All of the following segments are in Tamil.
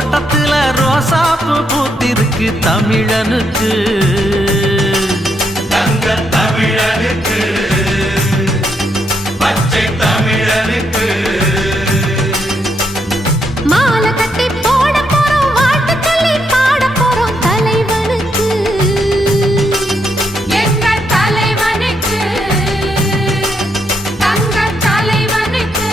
தோட்டத்துல ரோசாப்பு பூத்திருக்கு தமிழனுக்கு தங்க தமிழனுக்கு பச்சை தமிழனுக்கு மாலை கட்டி போட போறோம் வாழ்த்து சொல்லி பாட போறோம் தலைவனுக்கு எங்கள் தலைவனுக்கு தங்க தலைவனுக்கு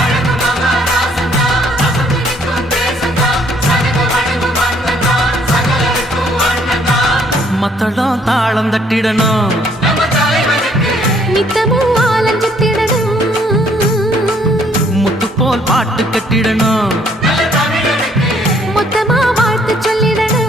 அழகு மகாராசனா அசந்திக்கும் பேசதா சனக வடிவு வந்ததா சகலருக்கும் வந்ததா மத்தளம் தாளம் தட்டிடணும் நம்ம தலைவனுக்கு நித்தமும் ஆலஞ்சத்திடணும் முத்து போல் பாட்டு கட்டிடணும் நல்ல தமிழனுக்கு மொத்தமா வாழ்த்து சொல்லிடணும்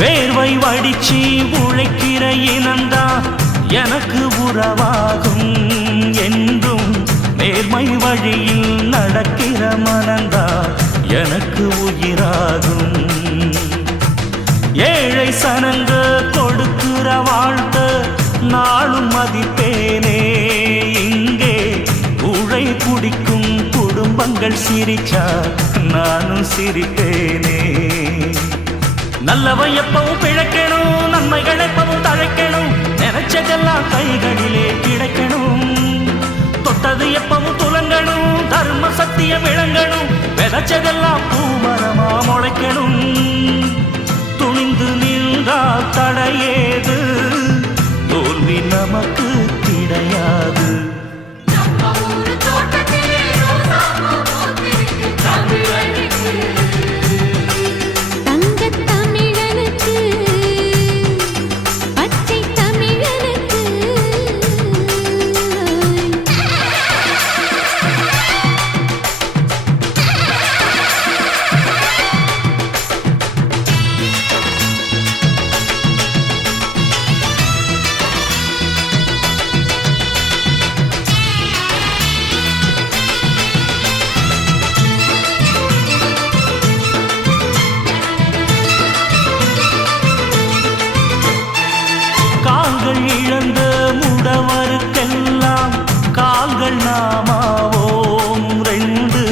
வேர்வை வடிச்சு உழைக்கிற இனந்தா எனக்கு உறவாகும் என்றும் நேர்மை வழியில் நடக்கிற மனந்தா எனக்கு உயிராகும் ஏழை சனங்க கொடுக்கிற வாழ்த்த நாளும் மதிப்பேனே இங்கே உழை குடிக்கும் குடும்பங்கள் சிரிச்சா நானும் சிரிப்பேனே நல்லவன் எப்பவும் பிழைக்கணும் நன்மைகள் எப்பவும் தழைக்கணும் நினைச்சதெல்லாம் கைகளிலே கிடைக்கணும் தொட்டது எப்பவும் துலங்கணும் தர்ம சத்தியம் விளங்கணும் விதைச்சதெல்லாம் பூமரமா முளைக்கணும் துணிந்து நின்றால் தடையேது தோல்வி நமக்கு கிடையாது நம்ம ஊரு தோட்டத்திலே ரோசாப்பூ பூத்திருக்கு தமிழனுக்கு தங்க தமிழனுக்கு பச்சை தமிழனுக்கு கால்கள் இழந்த முடவருக்கெல்லாம் கால்கள் நாமாவோம் ரெண்டு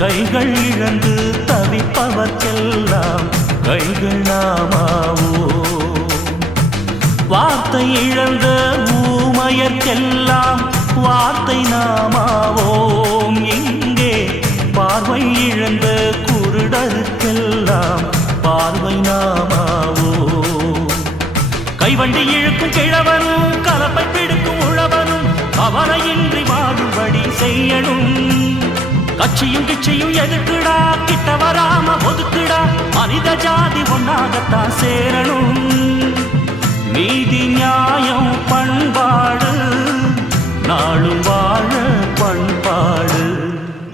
கைகள் இழந்து தவிப்பவர்க்கெல்லாம் கைகள் நாமாவோம் வார்த்தை இழந்த ஊமையர்க்கெல்லாம் வார்த்தை நாமாவோம் இங்கே பார்வை இழந்த குருடருக்கெல்லாம் பார்வை நாமாவோம் கைவண்டி இழுக்கும் கிழவனும் கலப்பை பிடிக்கும் உழவனும் அவனையின்றி வாழும்படி செய்யணும் கட்சியும் கிச்சையும் எதுக்குடா கிட்ட வராம ஒதுக்குடா மனித ஜாதி ஒன்னாகத்தான் சேரணும் நீதி நியாயம் பண்பாடு நாளும் வாழ பண்பாடு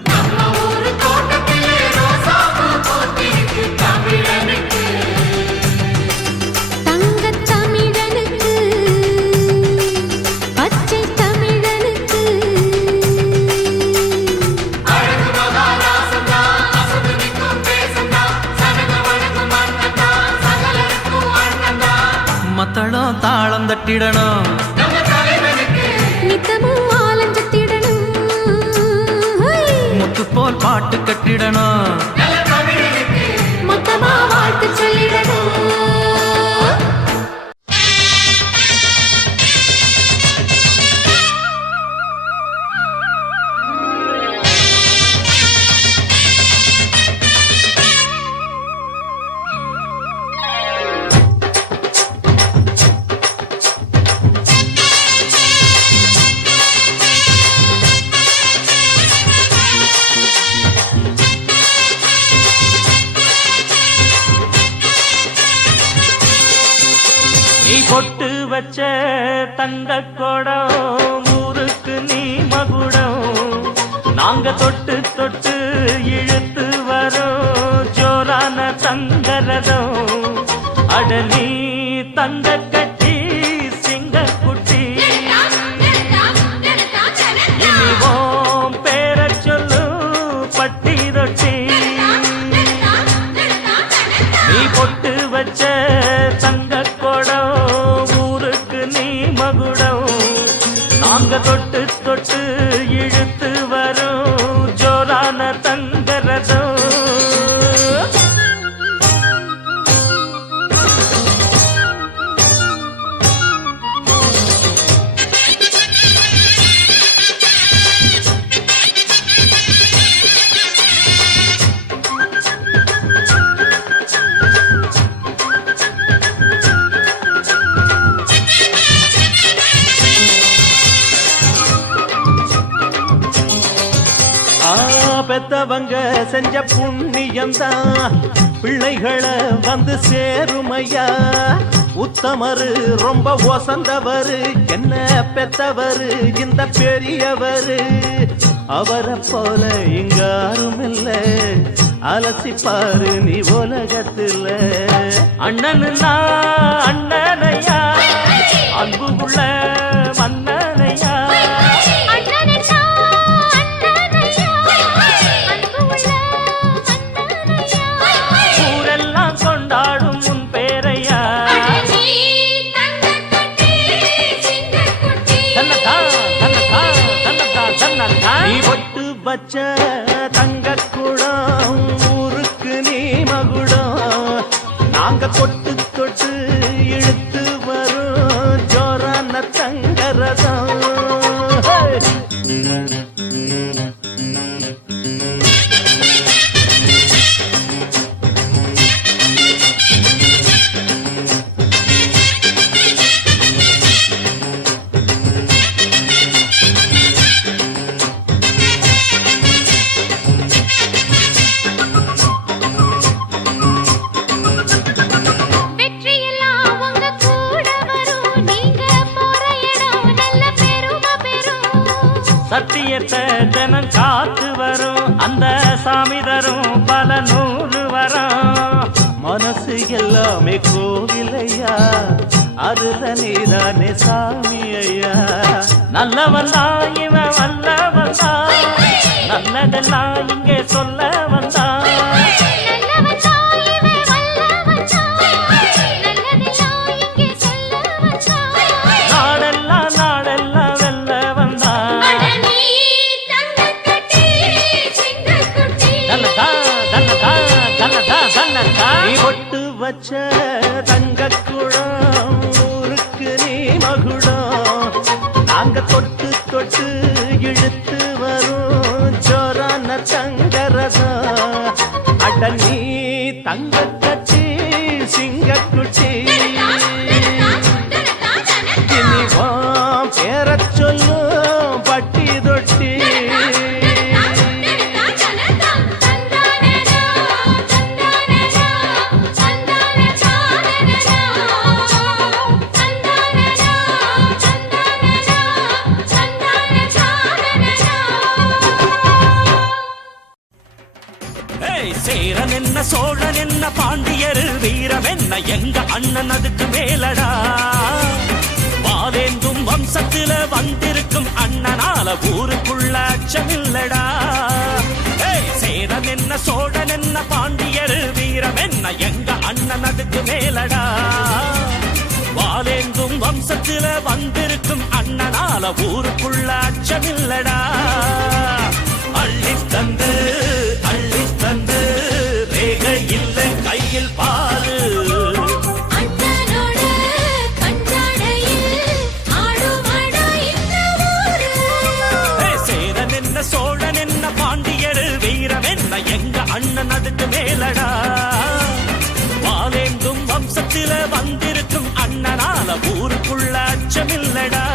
நம்ம ஊரு தோட்டத்திலே ரோசாப்பூ பூத்திருக்கு தமிழனுக்கு தங்க தமிழனுக்கு பச்சை தமிழனுக்கு அழகு மகாராசனா அசந்திக்கும் பேசதா சனக வடிவு வந்ததா சகலருக்கும் வந்ததா மத்தளம் தாளம் தட்டிடணும் நம்ம தலைவனுக்கு நித்தமும் ஆலஞ்சத்திடணும் முத்து போல் பாட்டு கட்டிடணும் நல்ல தமிழனுக்கு மொத்தமா வாழ்த்து சொல்லிடணும் வச்ச தங்க குடம் ஊருக்கு நீ மகுடம் நாங்க தொட்டு தொட்டு இழுத்து வரோம் ஜோரான தங்கரதம் அட நீ தங்க கட்டி சிங்க குட்டி இனிவோம் பேர சொல்லு பட்டி ரொட்டி நீ பொட்டு வச்ச தங்க குடம் ஊருக்கு நீ மகுடம் நாங்க தொட்டு தொட்டு இழுத்து வரும் ஜோரான தங்கரதம் பெத்தவங்க செஞ்ச புண்ணியம்தான் பிள்ளைகளை வந்து சேருமையா உத்தமரு ரொம்ப ஒசந்தவரு என்ன பெத்தவரு இந்த பெரியவரு அவரை போல இங்க யாரும் இல்ல அலசிப்பாரு நீ உலகத்துல அண்ணனுன்னா அண்ணனையா அன்பு உள்ள மன்னனையா வச்ச தங்க குடம் ஊருக்கு நீ மகுடம் நாங்க தொட்டு தொட்டு இழுத்து வரும் ஜோரான தங்கரதம் சத்தியத்தை தினம் காத்து வரும் அந்த சாமி தரும் பல நூறு வரும் மனசு எல்லாமே கோவிலையா அருத நீதானே சாமி ஐயா நல்லவன் தான் இவன் வல்லவன் தான் நல்லதெல்லாம் இங்கே சொல்ல வந்தான் வச்ச தங்க குடம் ஊருக்கு நீ மகுடம் நாங்க தொட்டு தொட்டு இழுத்து வரும் ஜோரான தங்கரதம் அட நீ தங்க கட்டி சிங்க குட்டி இனிவாம் பேர சொல்லும் பட்டி தொட்டி சேரன் என்ன சோழன் என்ன பாண்டியர் வீரம் என்ன எங்க அண்ணன் அதுக்கு மேலடா வாவேந்தும் வம்சத்துல வந்திருக்கும் அண்ணனால ஊருக்குள்ள அச்சமில்லடா சேரன் என்ன சோழன் என்ன பாண்டியர் வீரம் என்ன எங்க அண்ணன் அதுக்கு மேலடா வாவேந்தும் வம்சத்துல வந்திருக்கும் அண்ணனால ஊருக்குள்ள அச்சமில்லடா அள்ளி தந்து ரேகை இல்ல கையில் பாரு சேரன் என்ன சோழன் என்ன பாண்டியர் வீரம் என்ன எங்க அண்ணன் அதுக்கு மேலடா வாலேந்தும் வம்சத்தில வந்திருக்கும் அண்ணனால ஊருக்குள்ள அச்சமில்லடா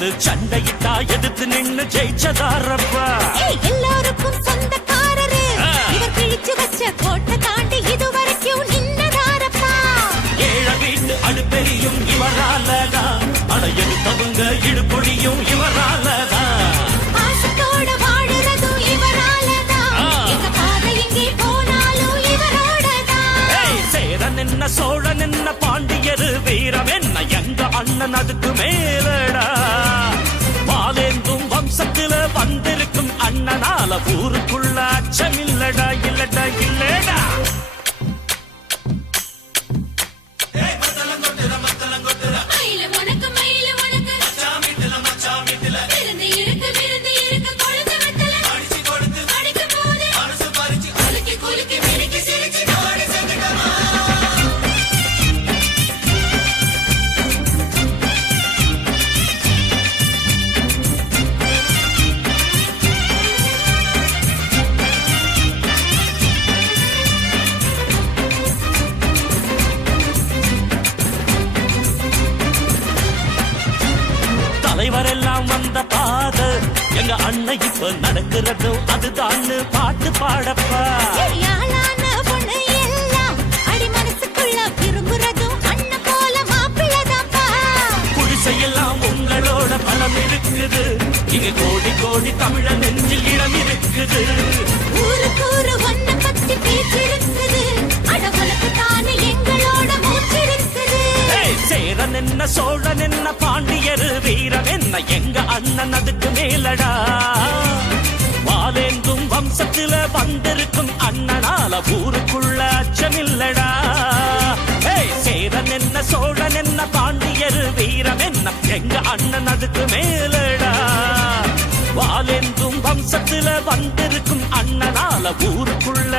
பார்த்து சண்டையிட்டா எதிர்த்து நின்னு ஜெயிச்சதாரப்பா ஏய், எல்லோருக்கும் சொந்தக்காரரு இவர் கிழிச்சு வச்ச கோட்டை தாண்டி இதுவரைக்கும் நின்னதாரப்பா ஏழ வீட்டு அடுப்பெரியும் இவராலதான் அட எடுத்தவங்க இடுபொழியும் இவராலதான் பாசத்தோட வாழுறதும் இவராலதான் எங்க பாதை எங்கே போனாலும் இவரோடதான் ஏய், சேரன் என்ன சோழன் என்ன பாண்டியரு வீரம் என்ன எங்க அண்ணன் அதுக்கு மேலடா வாலேந்தும் வம்சத்துல வந்திருக்கும் அண்ணனால ஊருக்குள்ள அச்சமில்லடா இல்லடா இல்லடா மயில உனக்கு விருந்து இருக்கு கொழுந்து வெத்தல அடிக்கும் போது குலுக்கி மினுக்கி சிரிச்சு ஓடி செஞ்சுக்கமா தலைவர் எல்லாம் வந்த பாத எங்க அண்ணன் இப்ப நடக்கிறதும் அதுதான் பாட்டு பாடப்பா யாழான பொண்ணு எல்லாம் அடி மனசுக்குள்ள விரும்புறதும் அண்ணன் போல மாப்பிள்ளதாப்பா குடிசையெல்லாம் உங்களோட பலம் இருக்குது இங்க கோடி கோடி தமிழ நெஞ்சில் இடம் இருக்குது ஊருக்கூறு ஒன்ன பத்தி பேச்சிருக்குது அடவனுக்கு தானே எங்களோட மூச்சிருக்குது ஏய், சேரன் என்ன சோழன் என்ன பாண்டியரு வீரம் என்ன எங்க அண்ணன் அதுக்கு மேலடா வாலேந்தும் வம்சத்துல வந்திருக்கும் அண்ணனால ஊருக்குள்ள அச்சமில்லடா ஏய், சேரன் என்ன சோழன் என்ன பாண்டியரு வீரம் என்ன எங்க அண்ணன் அதுக்கு மேலடா வாலேந்தும் வம்சத்துல வந்திருக்கும் அண்ணனால ஊருக்குள்ள